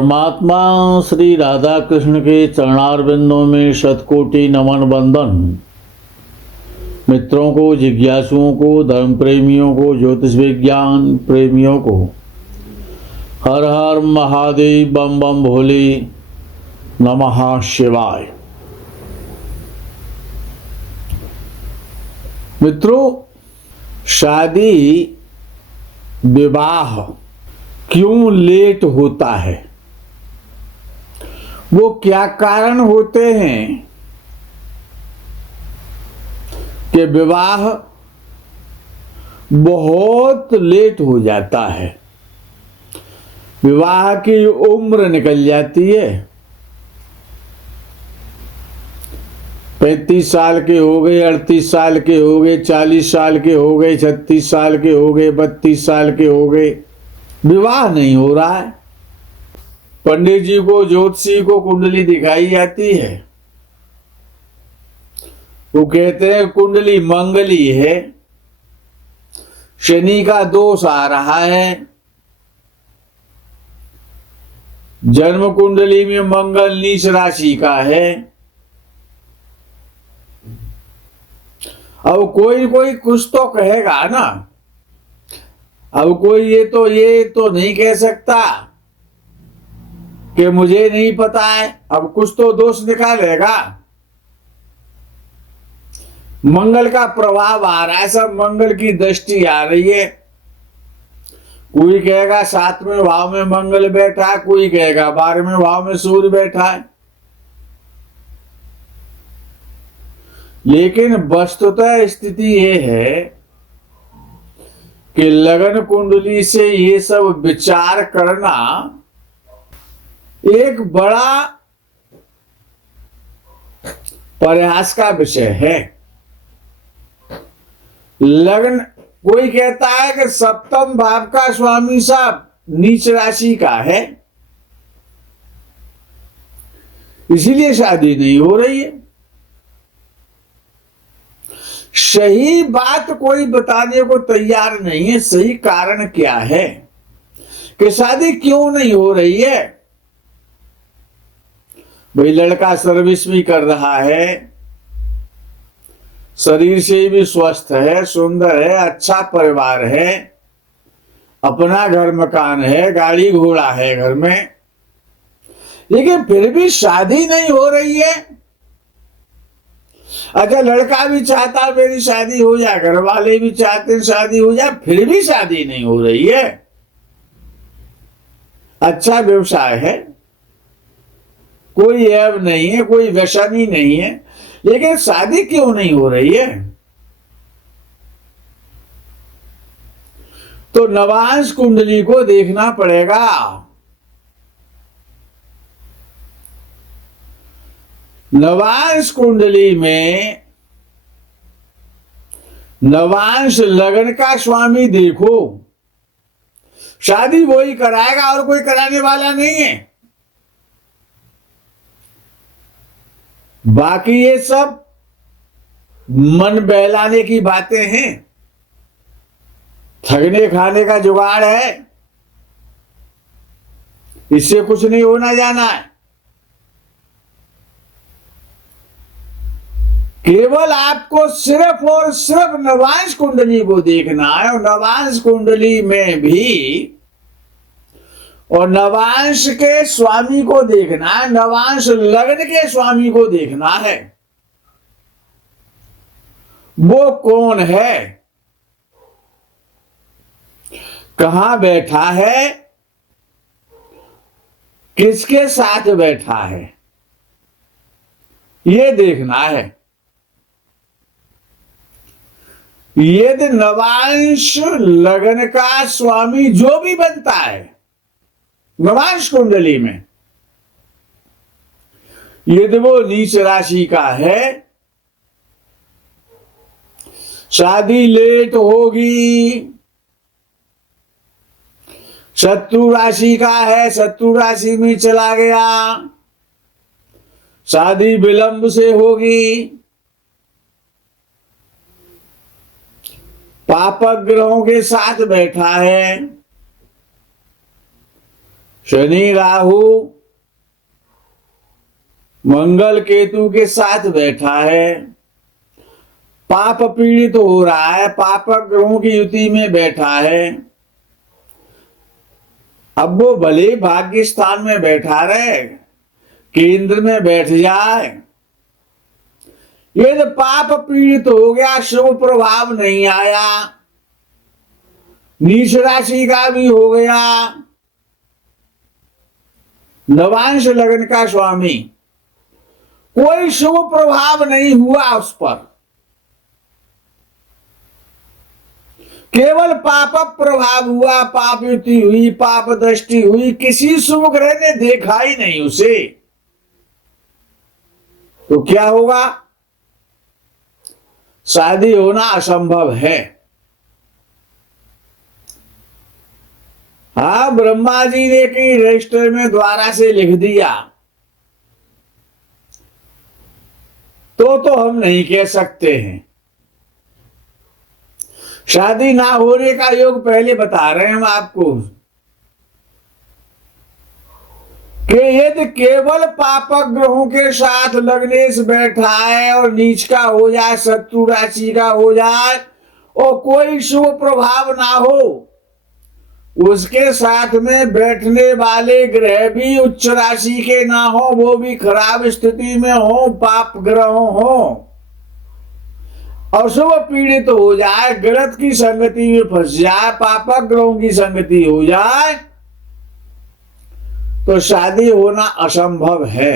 परमात्मा श्री राधा कृष्ण के चरणारविंदों में शतकोटि नमन बंदन। मित्रों को, जिज्ञासुओं को, धर्म प्रेमियों को, ज्योतिष विज्ञान प्रेमियों को हर हर महादेव, बम बम भोले, नमः शिवाय। मित्रों, शादी विवाह क्यों लेट होता है? वो क्या कारण होते हैं कि विवाह बहुत लेट हो जाता है? विवाह की उम्र निकल जाती है, 35 साल के हो गए, 38 साल के हो गए, 40 साल के हो गए, 36 साल के हो गए, 32 साल के हो गए, विवाह नहीं हो रहा है। पंडित जी को, ज्योतिषी को कुंडली दिखाई जाती है, वो कहते हैं कुंडली मंगली है, शनि का दोष आ रहा है, जन्म कुंडली में मंगल नीच राशि का है। अब कोई कोई कुछ तो कहेगा ना। अब कोई ये तो नहीं कह सकता कि मुझे नहीं पता है, अब कुछ तो दोष निकालेगा। मंगल का प्रभाव आ रहा है, सब मंगल की दृष्टि आ रही है। कोई कहेगा 7वें भाव में मंगल बैठा है, कोई कहेगा 12वें भाव में सूर्य बैठा है। लेकिन वस्तुतः स्थिति ये है कि लगन कुंडली से ये सब विचार करना एक बड़ा प्रयास का विषय है। लगन, कोई कहता है कि 7वें भाव का स्वामी साहब नीच राशि का है, इसीलिए शादी नहीं हो रही है। सही बात कोई बताने को तैयार नहीं है। सही कारण क्या है कि शादी क्यों नहीं हो रही है? भाई, लड़का सर्विस भी कर रहा है, शरीर से भी स्वस्थ है, सुंदर है, अच्छा परिवार है, अपना घर मकान है, गाड़ी घोड़ा है घर में, लेकिन फिर भी शादी नहीं हो रही है। अच्छा, लड़का भी चाहता मेरी शादी हो जाए, घर वाले भी चाहते शादी हो जाए, फिर भी शादी नहीं हो रही है। अच्छा व्यवसाय है, कोई ऐब नहीं है, कोई व्यसन ही नहीं है, लेकिन शादी क्यों नहीं हो रही है? तो नवांश कुंडली को देखना पड़ेगा। नवांश कुंडली में नवांश लगन का स्वामी देखो, शादी वही कराएगा और कोई कराने वाला नहीं है। बाकी ये सब मन बहलाने की बातें हैं, ठगने खाने का जुगाड़ है, इससे कुछ नहीं होना जाना है। केवल आपको सिर्फ और सिर्फ नवांश कुंडली को देखना है, और नवांश कुंडली में भी और नवांश के स्वामी को देखना है, नवांश लग्न के स्वामी को देखना है। वो कौन है, कहां बैठा है, किसके साथ बैठा है, ये देखना है। यदि नवांश लगन का स्वामी जो भी बनता है नवांश कुंडली में, यदि वो नीच राशि का है, शादी लेट होगी। शत्रु राशि का है, शत्रु राशि में चला गया, शादी विलंब से होगी। पापक ग्रहों के साथ बैठा है, शनि राहु मंगल केतु के साथ बैठा है, पाप पीड़ित हो रहा है, पापक ग्रहों की युति में बैठा है। अब वो भले भाग्य स्थान में बैठा रहे, केंद्र में बैठ जाए, यदि पाप पीड़ित हो गया, शुभ प्रभाव नहीं आया, नीच राशि का भी हो गया, नवांश लग्न का स्वामी, कोई शुभ प्रभाव नहीं हुआ उस पर, केवल पाप प्रभाव हुआ, पाप युति हुई, पाप दृष्टि हुई, किसी शुभ ग्रह ने देखा ही नहीं उसे, तो क्या होगा? शादी होना असंभव है। हाँ, ब्रह्मा जी ने कहीं रजिस्टर में द्वारा से लिख दिया तो हम नहीं कह सकते हैं। शादी ना होने का योग पहले बता रहे हैं हम आपको कि यदि केवल पापक ग्रहों के साथ लग्नेश बैठा है और नीच का हो जाए, शत्रु राशि का हो जाए और कोई शुभ प्रभाव ना हो, उसके साथ में बैठने वाले ग्रह भी उच्च राशि के ना हो, वो भी खराब स्थिति में हो, पाप ग्रह हो, और शुभ पीड़ित हो जाए, गलत की संगति में फंस जाए, पापक ग्रहों की संगति हो जाए, तो शादी होना असंभव है।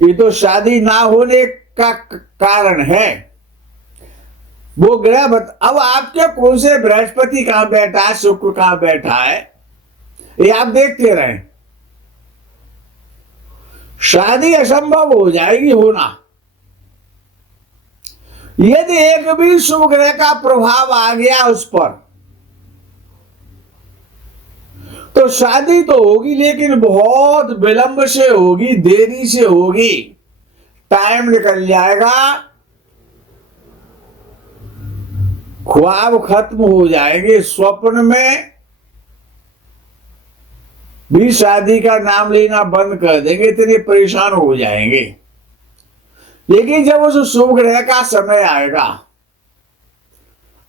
ये तो शादी ना होने का कारण है। वो ग्रह अब आपके कौन से बृहस्पति कहां बैठा है, शुक्र कहां बैठा है, ये आप देखते रहे, शादी असंभव हो जाएगी होना। यदि एक भी शुभ ग्रह का प्रभाव आ गया उस पर, तो शादी तो होगी, लेकिन बहुत विलंब से होगी, देरी से होगी, टाइम निकल जाएगा, ख्वाब खत्म हो जाएंगे, स्वप्न में भी शादी का नाम लेना बंद कर देंगे, इतने परेशान हो जाएंगे। लेकिन जब उस शुभ ग्रह का समय आएगा,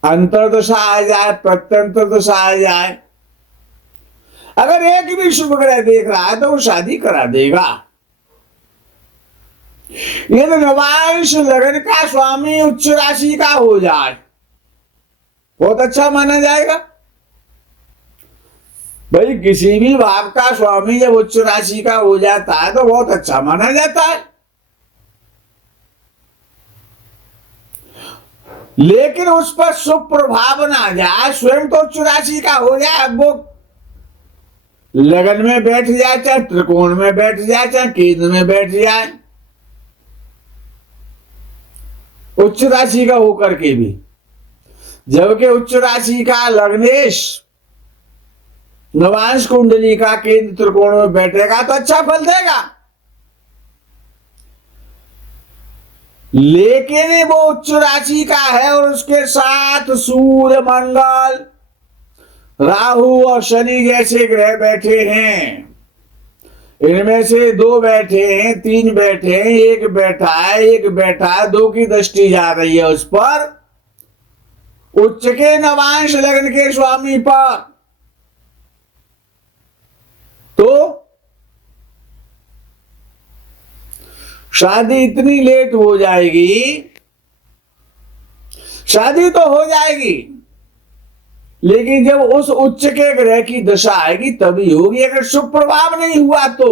अंतर्दशा आ जाए, प्रत्यंतर दशा आ जाए, अगर एक भी शुभ ग्रह देख रहा है तो वो शादी करा देगा। यदि नवांश लग्न का स्वामी उच्च राशि का हो जाए, बहुत अच्छा माना जाएगा। भाई किसी भी भाव का स्वामी जब उच्च राशि का हो जाता है तो बहुत अच्छा माना जाता है। लेकिन उस पर शुभ प्रभाव ना जाए, स्वयं तो उच्च राशि का हो जाए, अब वो लगन में बैठ जाए, चाहे त्रिकोण में बैठ जाए, चाहे केंद्र में बैठ जाए, उच्च राशि का होकर के भी, जबकि उच्च राशि का लग्नेश नवांश कुंडली का केंद्र त्रिकोण में बैठेगा तो अच्छा फल देगा। लेकिन वो उच्च राशि का है और उसके साथ सूर्य, मंगल, राहु और शनि जैसे ग्रह बैठे हैं, इनमें से 2 बैठे हैं, 3 बैठे हैं, एक बैठा है, 2 की दृष्टि जा रही है उस पर, उच्च के नवांश लग्न के स्वामी पर, तो शादी इतनी लेट हो जाएगी। शादी तो हो जाएगी, लेकिन जब उस उच्च के ग्रह की दशा आएगी तभी होगी। अगर शुभ प्रभाव नहीं हुआ तो,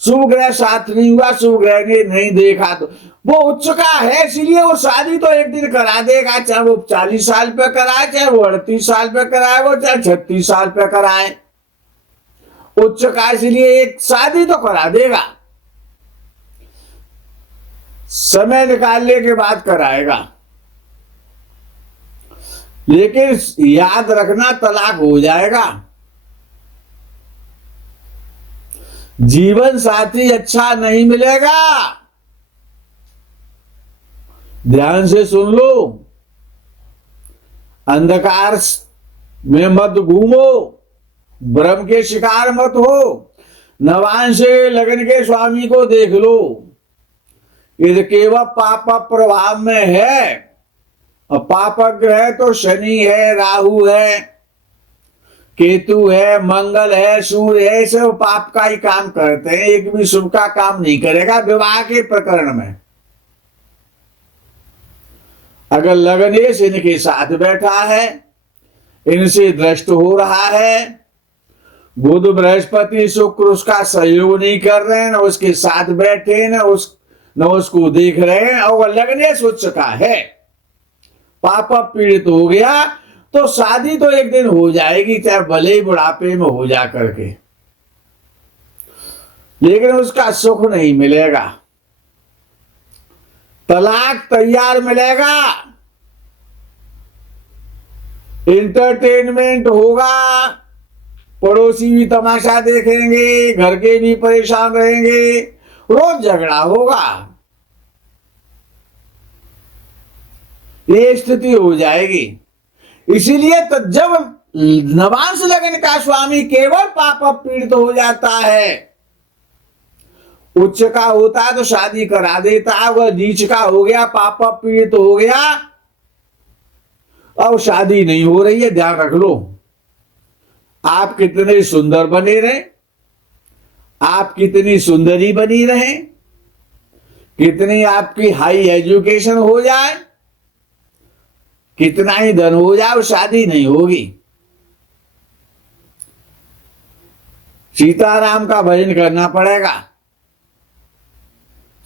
शुभ ग्रह साथ नहीं हुआ, शुभ ग्रह ने नहीं देखा, तो वो उच्च का है, इसलिए वो शादी तो एक दिन करा देगा, चाहे वो 40 साल पे कराए, चाहे वो 38 साल पे कराए, वो चाहे 36 साल पे कराए, उच्च का इसलिए एक शादी तो करा देगा, समय निकालने के बाद कराएगा। लेकिन याद रखना, तलाक हो जाएगा, जीवन साथी अच्छा नहीं मिलेगा। ध्यान से सुन लो, अंधकार में मत घूमो, भ्रम के शिकार मत हो, नवांश लगन के स्वामी को देख लो। यदि केवल पाप प्रभाव में है, और पाप ग्रह तो शनि है, राहु है, केतु है, मंगल है, सूर्य है, सब पाप का ही काम करते हैं, एक भी शुभ का काम नहीं करेगा। विवाह के प्रकरण में अगर लग्नेश इनके साथ बैठा है, इनसे दृष्ट हो रहा है, बुध बृहस्पति शुक्र उसका सहयोग नहीं कर रहे हैं, न उसके साथ बैठे, न उसको देख रहे हैं, और लग्नेश उच्च का है, पाप पीड़ित हो गया, तो शादी तो एक दिन हो जाएगी, चाहे भले ही बुढ़ापे में हो जा करके, लेकिन उसका सुख नहीं मिलेगा, तलाक तैयार मिलेगा, एंटरटेनमेंट होगा, पड़ोसी भी तमाशा देखेंगे, घर के भी परेशान रहेंगे, रोज झगड़ा होगा, ये स्थिति हो जाएगी। इसीलिए तो जब नवांश लगन का स्वामी केवल पाप पीड़ित हो जाता है, उच्च का होता है तो शादी करा देता है, वह नीच का हो गया, पाप पीड़ित हो गया, अब शादी नहीं हो रही है, ध्यान रख लो। आप कितने सुंदर बने रहे, आप कितनी सुंदरी बनी रहे, कितनी आपकी हाई एजुकेशन हो जाए, कितना ही धन हो जाए, शादी नहीं होगी। सीताराम का भजन करना पड़ेगा,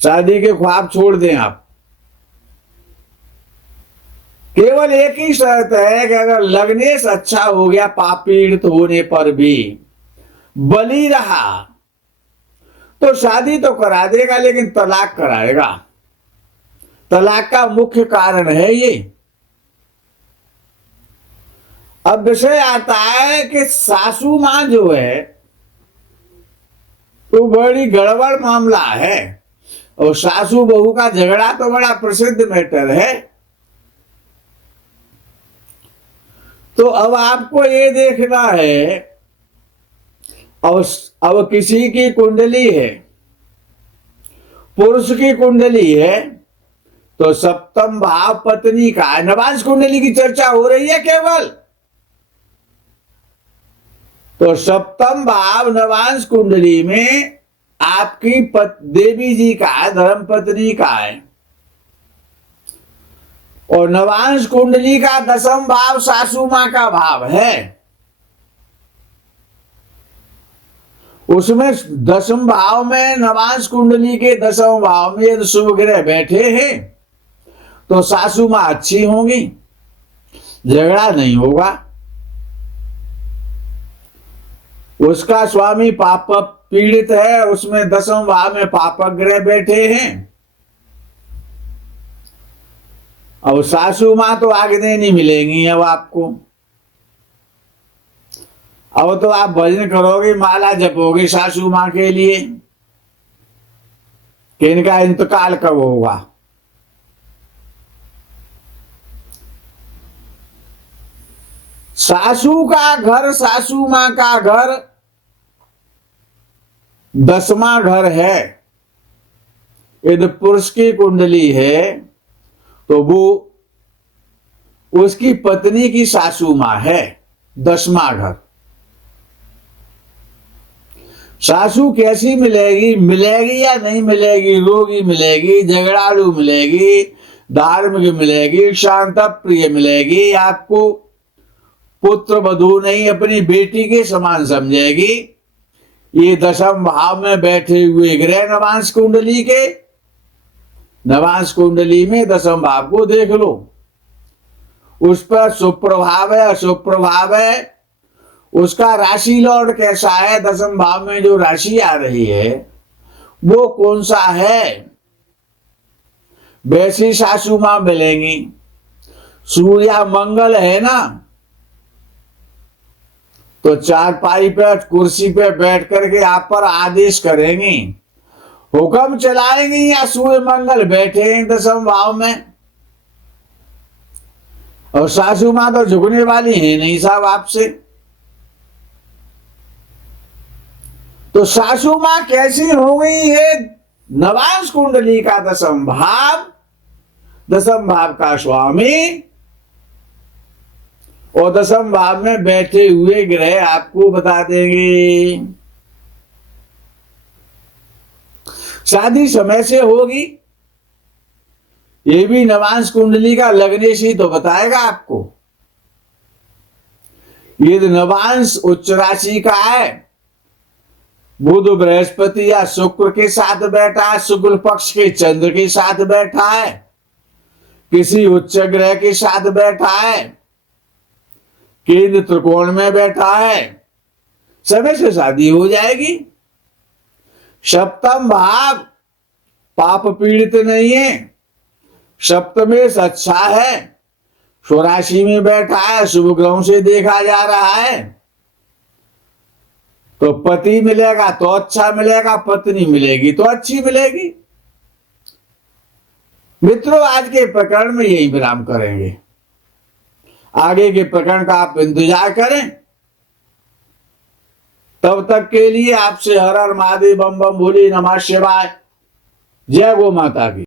शादी के ख्वाब छोड़ दें आप। केवल एक ही शर्त है कि अगर लग्नेश अच्छा हो गया, पाप पीड़ित होने पर भी बली रहा, तो शादी तो करा देगा, लेकिन तलाक कराएगा। तलाक का मुख्य कारण है ये। अब विषय आता है कि सासू मां जो है तो बड़ी गड़बड़ मामला है, और सासू बहू का झगड़ा तो बड़ा प्रसिद्ध मैटर है। तो अब आपको ये देखना है, अब किसी की कुंडली है, पुरुष की कुंडली है, तो सप्तम भाव पत्नी का, नवांश कुंडली की चर्चा हो रही है केवल, तो सप्तम भाव नवांश कुंडली में आपकी देवी जी का है, धर्म पत्नी का है, और नवांश कुंडली का दसम भाव सासू मां का भाव है। उसमें दसम भाव में, नवांश कुंडली के दसम भाव में यदि शुभ ग्रह बैठे हैं तो सासू मां अच्छी होंगी, झगड़ा नहीं होगा। उसका स्वामी पाप पीड़ित है, उसमें दसम भाव में पाप ग्रह बैठे हैं, और सासू मां तो आगे नहीं मिलेंगी अब आपको। अब तो आप भजन करोगे, माला जपोगे सासू मां के लिए कि इनका इंतकाल कब होगा। सासू का घर, सासू मां का घर 10वां घर है। यदि पुरुष की कुंडली है तो वो उसकी पत्नी की सासू मां है, 10वां घर। सासू कैसी मिलेगी, मिलेगी या नहीं मिलेगी, रोगी मिलेगी, झगड़ालू मिलेगी, धार्मिक मिलेगी, शांत प्रिय मिलेगी, आपको पुत्र वधू नहीं अपनी बेटी के समान समझेगी। ये दसम भाव में बैठे हुए ग्रह नवांश कुंडली के, नवांश कुंडली में दसम भाव को देख लो, उस पर सुप्रभाव है, अशुप्रभाव है, उसका राशि लॉर्ड कैसा है, दसम भाव में जो राशि आ रही है वो कौन सा है, वैसी सासू मां मिलेंगी। सूर्य मंगल है ना, तो चारपाई पे कुर्सी पे बैठ करके आप पर आदेश करेंगी, हुक्म चलाएंगी, या सूर्य मंगल बैठे हैं 10वें भाव में। और सासू मां तो झुकने वाली है नहीं साहब आपसे। तो सासू मां कैसी हो गई? ये नवांश कुंडली का दसम भाव का स्वामी और दसम भाव में बैठे हुए ग्रह आपको बता देंगे। शादी समय से होगी, ये भी नवांश कुंडली का लगने से तो बताएगा आपको। यदि नवांश उच्च राशि का है, बुध बृहस्पति या शुक्र के साथ बैठा है, शुक्ल पक्ष के चंद्र के साथ बैठा है, किसी उच्च ग्रह के साथ बैठा है, केंद्र त्रिकोण में बैठा है, समय से शादी हो जाएगी। सप्तम भाव पाप पीड़ित नहीं है, सप्तमेश अच्छा है, स्वराशि में बैठा है, शुभ ग्रहों से देखा जा रहा है, तो पति मिलेगा तो अच्छा मिलेगा, पत्नी मिलेगी तो अच्छी मिलेगी। मित्रों, आज के प्रकरण में यही विराम करेंगे, आगे के प्रकरण का आप इंतजार करें। तब तक के लिए आपसे हर हर महादेव, बम बम भोले, नमः शिवाय, जय गो माता की।